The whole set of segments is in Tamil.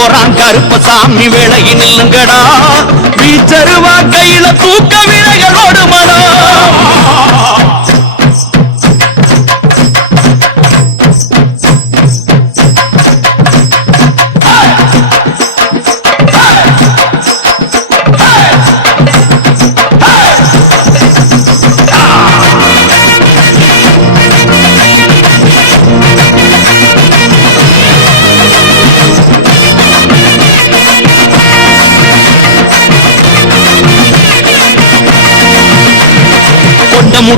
போறான் கருப்பசாமி விலகி நில்லுங்கடா. வீச்சருவா கையில தூக்கவே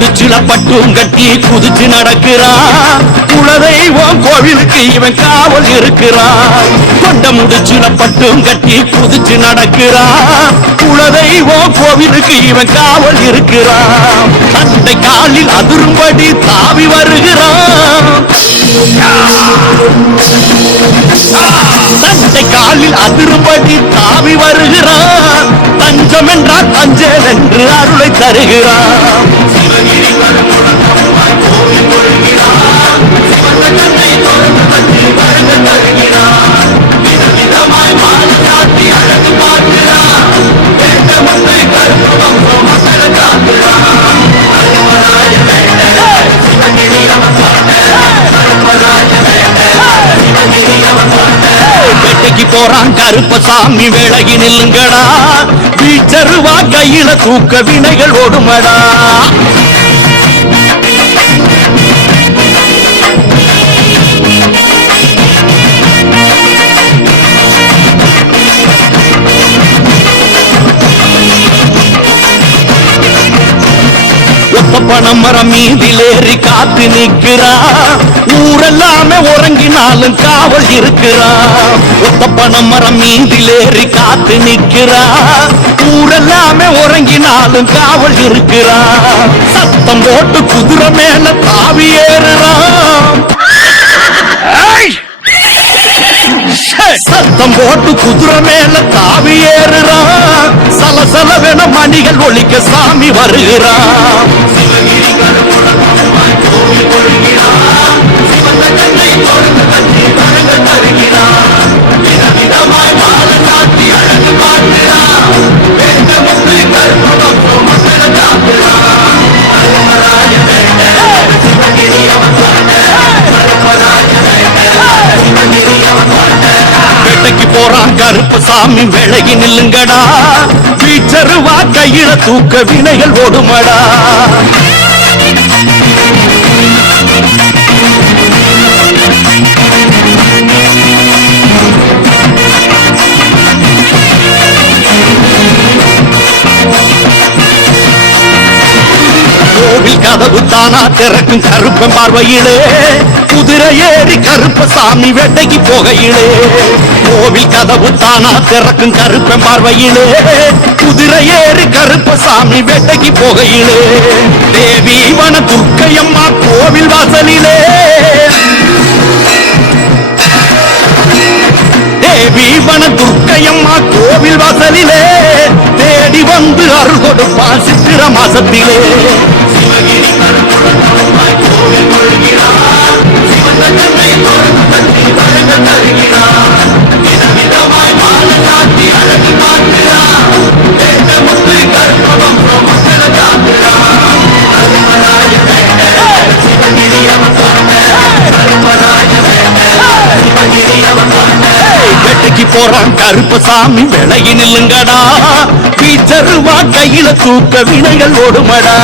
முடிச்சுல பட்டும் கட்டி குதிச்சு நடக்கிறான். குலதெய்வம் கோவிலுக்கு இவன் காவல் இருக்கிறான். கொண்ட முடிச்சுல பட்டும் கட்டி குதிச்சு நடக்கிறான். குலதெய்வம் கோவிலுக்கு இவன் காவல் இருக்கிறான். தந்தை காலில் அதிரும்படி தாவி வருகிறான். தந்தை காலில் அதிரும்படி தாவி வருகிறான். தஞ்சம் என்றால் தஞ்சேல் என்று அருளை தருகிறான். போறான் கருப்பசாமி விலகி நில்லுங்கடா. வீச்சருவா கையில தூக்க வினைகள் ஓடுமடா. Yeah. பணம் மரம் மீதிலேறி காத்து நிக்கிறா ஊரெல்லாமே உறங்கினாலும் காவல் இருக்கிறா. ஒத்த பணம் மரம் மீதிலேறி காத்து நிக்கிறா ஊரெல்லாமே உறங்கினாலும் காவல் இருக்கிறா. சத்தம் போட்டு குதிரை மேல தாவி ஏறுறான் சத்தம் போட்டு குதிரை மேல தாவி ஏறுறான் சலசலவென மணிகள் ஒழிக்க சாமி வருகிறான் போறான் கருப்பசாமி விலகி நில்லுங்கடா. வீச்சருவா கையில தூக்க வினைகள் ஓடுமடா. தானா திறக்கும் கருப்பன் பார்வையிலே. குதிரை ஏறி கருப்ப சாமி வேட்டைக்கு போகையிலே. கோவில் கதவு தானா திறக்கும் கருப்பன் பார்வையிலே. குதிரை ஏறி கருப்ப சாமி வேட்டைக்கு போகையிலே. தேவி வன துர்க்கையம்மா கோவில் வாசலிலே. தேவி வன துர்க்கையம்மா கோவில் வாசலிலே. தேடி வந்து அருள் கொடுப்பான் சித்திர மாசத்திலே. போறான் கருப்பசாமி விலகி நில்லுங்கடா. பீச்சருவா கையில தூக்க வினைகள் ஓடுமடா.